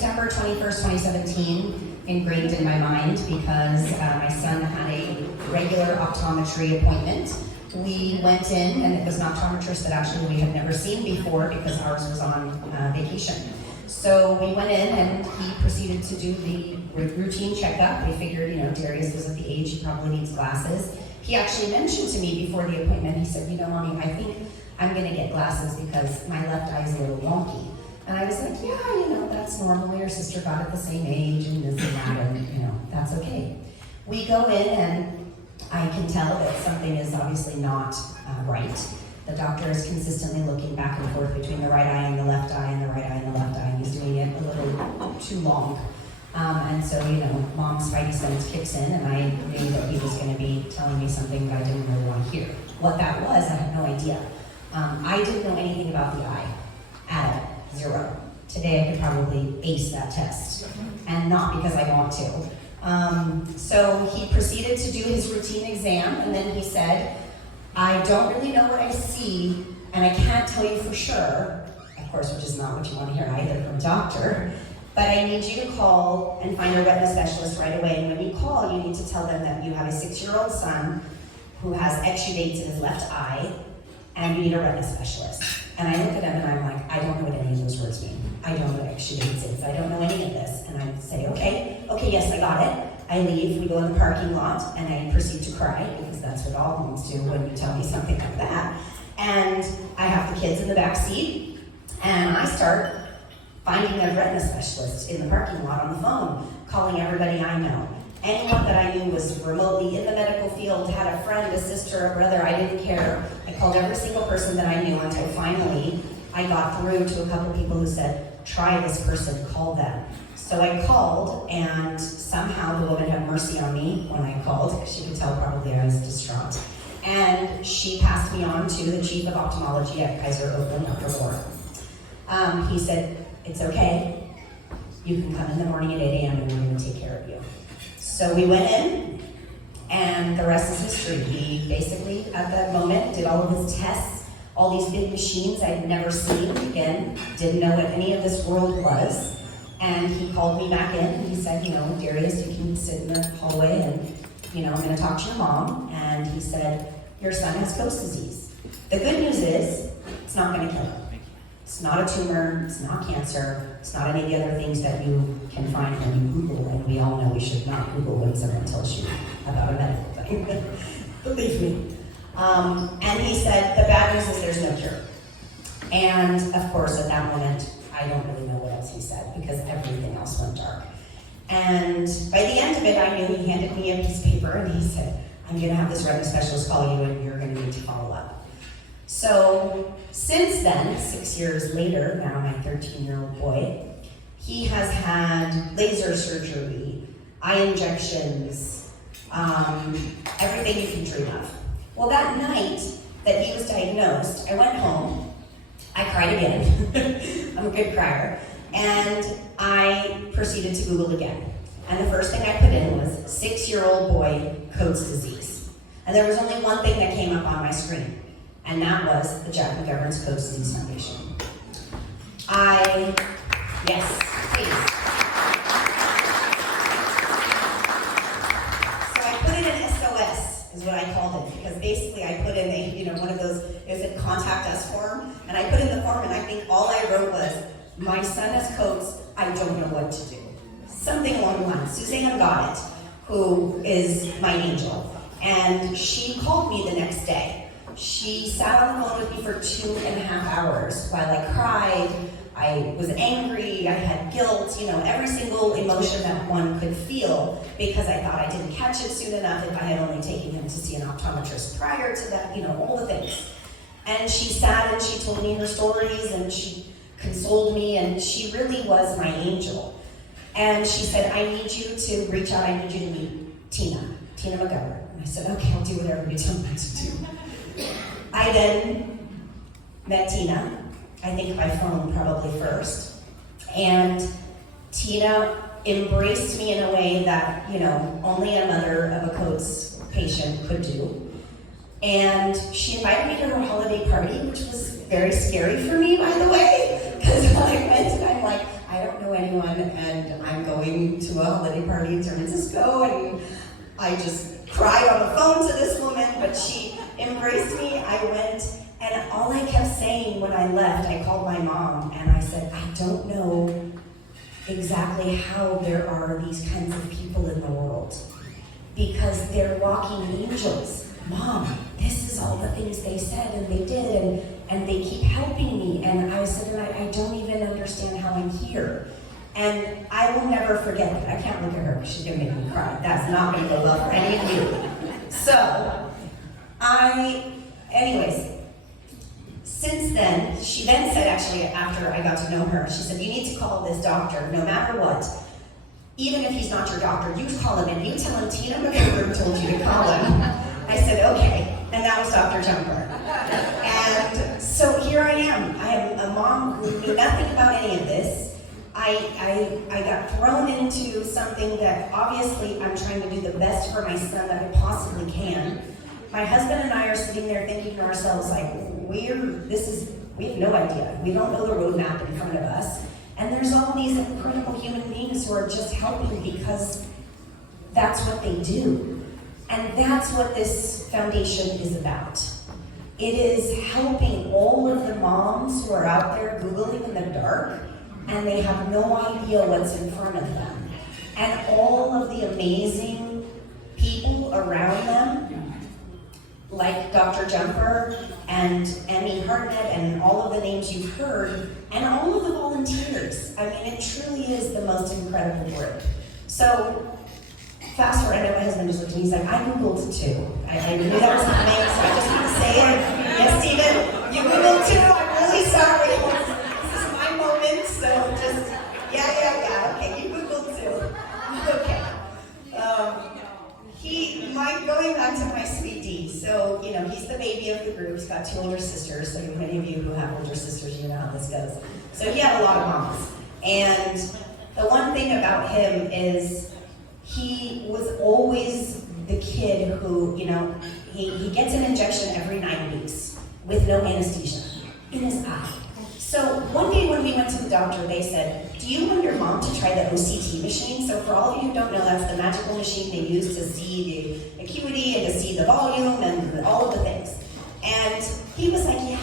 September 21st, 2017, ingrained in my mind because my son had a regular optometry appointment. We went in, and it was an optometrist that actually we had never seen before because ours was on vacation. So we went in, and he proceeded to do the routine checkup. We figured, Darius was at the age he probably needs glasses. He actually mentioned to me before the appointment, he said, Mommy, I think I'm gonna get glasses because my left eye is a little wonky. And I was like, yeah, that's normal. Your sister got at the same age and this and that, and that's okay. We go in, and I can tell that something is obviously not right. The doctor is consistently looking back and forth between the right eye and the left eye and the right eye and the left eye, and he's doing it a little too long. And so, Mom's spidey sense kicks in, and I knew that he was going to be telling me something that I didn't really want to hear. What that was, I had no idea. I didn't know anything about the eye at all. Zero. Today I could probably ace that test, and not because I want to. So he proceeded to do his routine exam, and then he said, I don't really know what I see, and I can't tell you for sure, of course, which is not what you want to hear either from a doctor, but I need you to call and find a retina specialist right away. And when you call, you need to tell them that you have a 6-year-old son who has exudates in his left eye, and you need a retina specialist. And I look at him and I'm like, I don't know what any of those words mean. I don't know what exudates is. I don't know any of this. And I say, okay, yes, I got it. I leave, we go in the parking lot, and I proceed to cry, because that's what all moms do when you tell me something like that. And I have the kids in the back seat, and I start finding a retina specialist in the parking lot on the phone, calling everybody I know. Anyone that I knew was remotely in the medical field, had a friend, a sister, a brother, I didn't care. I called every single person that I knew until finally I got through to a couple people who said, try this person, call them. So I called, and somehow the woman had mercy on me when I called, because she could tell probably I was distraught. And she passed me on to the chief of ophthalmology at Kaiser Oakland, Dr. Moore. He said, it's okay, you can come in the morning at 8 a.m. and we're going to take care of you. So we went in, and the rest is history. He basically, at that moment, did all of his tests, all these big machines I'd never seen. Again, didn't know what any of this world was. And he called me back in, and he said, Darius, you can sit in the hallway, and, I'm going to talk to your mom. And he said, your son has Coats disease. The good news is, it's not going to kill him. It's not a tumor, it's not cancer, it's not any of the other things that you can find when you Google, and we all know we should not Google when someone tells you about a medical thing. Believe me. And he said, the bad news is there's no cure. And of course, at that moment, I don't really know what else he said, because everything else went dark. And by the end of it, I knew he handed me a piece of paper, and he said, I'm going to have this retina specialist call you, and you're going to need to follow up. So since then, 6 years later, now my 13-year-old boy, he has had laser surgery, eye injections, everything you can dream of. Well, that night that he was diagnosed, I went home, I cried again, I'm a good crier, and I proceeded to Google again. And the first thing I put in was 6-year-old boy, Coats disease. And there was only one thing that came up on my screen. And that was the Jack McGovern's Coats Disease Foundation. Yes, please. So I put in an SOS, is what I called it, because basically I put in one of those, it was a contact us form, and I put in the form, and I think all I wrote was, my son has Coats, I don't know what to do. Something along the lines. Suzanne got it, who is my angel, and she called me the next day. She sat on the phone with me for 2.5 hours while I cried, I was angry, I had guilt, every single emotion that one could feel, because I thought I didn't catch it soon enough if I had only taken him to see an optometrist prior to that, all the things. And she sat and she told me her stories, and she consoled me, and she really was my angel. And she said, I need you to reach out, I need you to meet Tina McGovern. And I said, okay, I'll do whatever you tell me to do. I then met Tina, I think by phone probably first, and Tina embraced me in a way that, only a mother of a Coats patient could do. And she invited me to her holiday party, which was very scary for me, by the way, because I went and I'm like, I don't know know anyone, and I'm going to a holiday party in San Francisco, and I just cried on the phone to this woman, but she embraced me. I went, and all I kept saying when I left, I called my mom, and I said, I don't know exactly how there are these kinds of people in the world, because they're walking angels. Mom, this is all the things they said and they did, and they keep helping me. And I said, and I don't even understand how I'm here. And I will never forget it. I can't look at her, she's gonna make me cry. That's not gonna go well for any of you. So, anyways, since then, she then said, actually, after I got to know her, she said, you need to call this doctor no matter what. Even if he's not your doctor, you call him and you tell him Tina McGregor told you to call him. I said, okay, and that was Dr. Jumper. And so here I am. I am a mom who knew nothing about any of this. I got thrown into something that obviously I'm trying to do the best for my son that I possibly can. My husband and I are sitting there thinking to ourselves, like, we have no idea. We don't know the roadmap in front of us. And there's all these incredible human beings who are just helping because that's what they do. And that's what this foundation is about. It is helping all of the moms who are out there Googling in the dark and they have no idea what's in front of them. And all of the amazing people around them, like Dr. Jumper and Emmy Hartnett and all of the names you've heard, and all of the volunteers. I mean, it truly is the most incredible work. So, fast forward, I know my husband just looked at me, he's like, I Googled too. I knew that was coming, so I just want to say it. Yes, Stephen, you Googled too, I'm really sorry. This is my moment, so just, yeah, okay, you Googled too. Okay. Going back to my sweet D, so, you know, he's the baby of the group, he's got 2 older sisters, so many of you who have older sisters, you know how this goes. So he had a lot of moms. And the one thing about him is, he was always the kid who, you know, he gets an injection every 9 weeks with no anesthesia in his eye. So one day when we went to the doctor, they said, do you want your mom to try the OCT machine? So for all of you who don't know, that's the magical machine they use to see the acuity and to see the volume and all of the things. And he was like, yeah.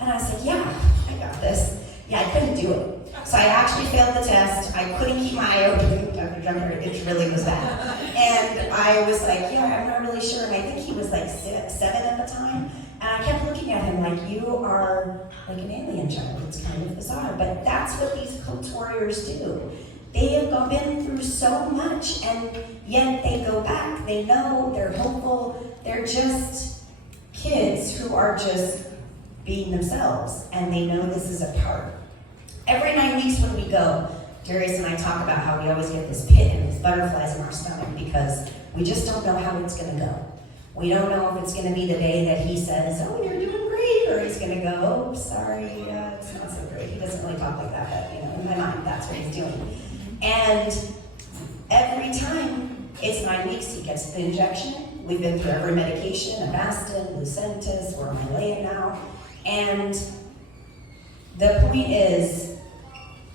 And I said, yeah, I got this. Yeah, I couldn't do it. So I actually failed the test. I couldn't keep my eye open. Dr. Jumper, it really was bad. And I was like, yeah, I'm not really sure. And I think he was like 7 at the time. And I kept looking at him like, you are like an alien child. It's kind of bizarre. But that's what these coach warriors do. They have been through so much, and yet they go back. They know, they're hopeful. They're just kids who are just being themselves. And they know this is a part. Every 9 weeks when we go, Darius and I talk about how we always get this pit and these butterflies in our stomach because we just don't know how it's going to go. We don't know if it's going to be the day that he says, oh, you're doing great, or he's going to go, oh, sorry, it's not so great. He doesn't really talk like that, but you know, in my mind, that's what he's doing. And every time it's 9 weeks, he gets the injection. We've been through every medication, Avastin, Lucentis, we're on Mylan now. And the point is,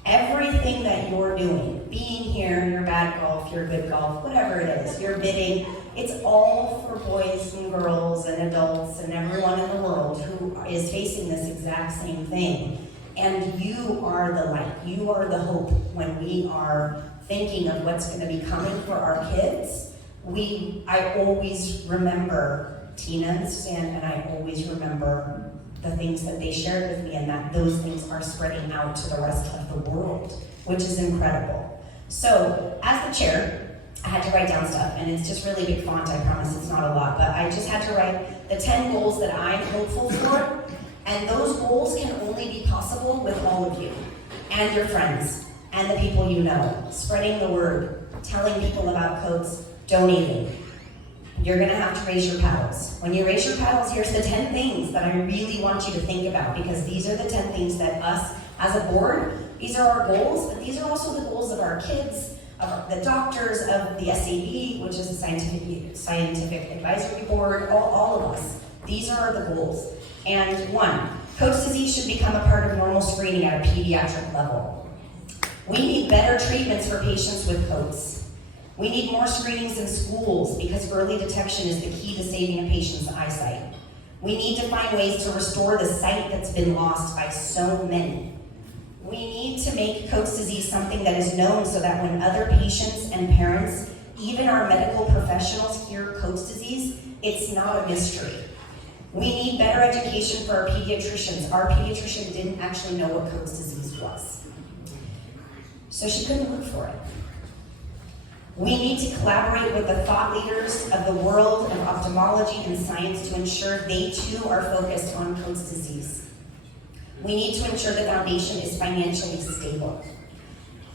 everything that you're doing, being here, your bad golf, your good golf, whatever it is, your bidding, it's all for boys and girls and adults and everyone in the world who is facing this exact same thing. And you are the light, you are the hope when we are thinking of what's going to be coming for our kids. I always remember Tina and Suzanne, and I always remember the things that they shared with me, and that those things are spreading out to the rest of the world, which is incredible. So, as the chair, I had to write down stuff, and it's just really big font, I promise it's not a lot, but I just had to write the 10 goals that I'm hopeful for, and those goals can only be possible with all of you, and your friends, and the people you know, spreading the word, telling people about codes, donating. You're gonna have to raise your paddles. When you raise your paddles, here's the 10 things that I really want you to think about, because these are the 10 things that us, as a board, these are our goals, but these are also the goals of our kids, of the doctors, of the SAB, which is the Scientific Advisory Board, all of us. These are the goals. And 1, Coats disease should become a part of normal screening at a pediatric level. We need better treatments for patients with coats. We need more screenings in schools because early detection is the key to saving a patient's eyesight. We need to find ways to restore the sight that's been lost by so many. We need to make Coats disease something that is known so that when other patients and parents, even our medical professionals, hear Coats disease, it's not a mystery. We need better education for our pediatricians. Our pediatrician didn't actually know what Coats disease was, so she couldn't look for it. We need to collaborate with the thought leaders of the world of ophthalmology and science to ensure they too are focused on Coats disease. We need to ensure the foundation is financially stable,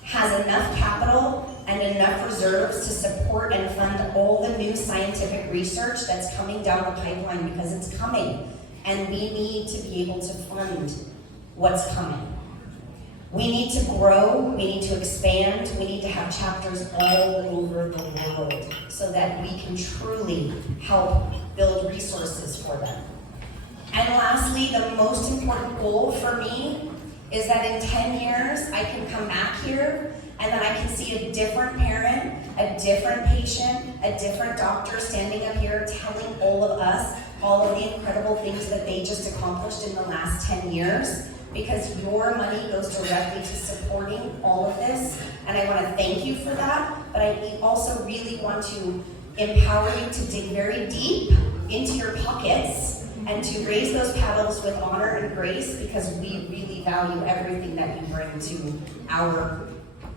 has enough capital and enough reserves to support and fund all the new scientific research that's coming down the pipeline, because it's coming, and we need to be able to fund what's coming. We need to grow, we need to expand, we need to have chapters all over the world so that we can truly help build resources for them. And lastly, the most important goal for me is that in 10 years, I can come back here and then I can see a different parent, a different patient, a different doctor standing up here telling all of us all of the incredible things that they just accomplished in the last 10 years, because your money goes directly to supporting all of this. And I want to thank you for that, but I also really want to empower you to dig very deep into your pockets and to raise those paddles with honor and grace, because we really value everything that you bring to our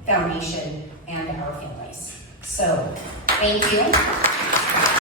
foundation and our families. So, thank you.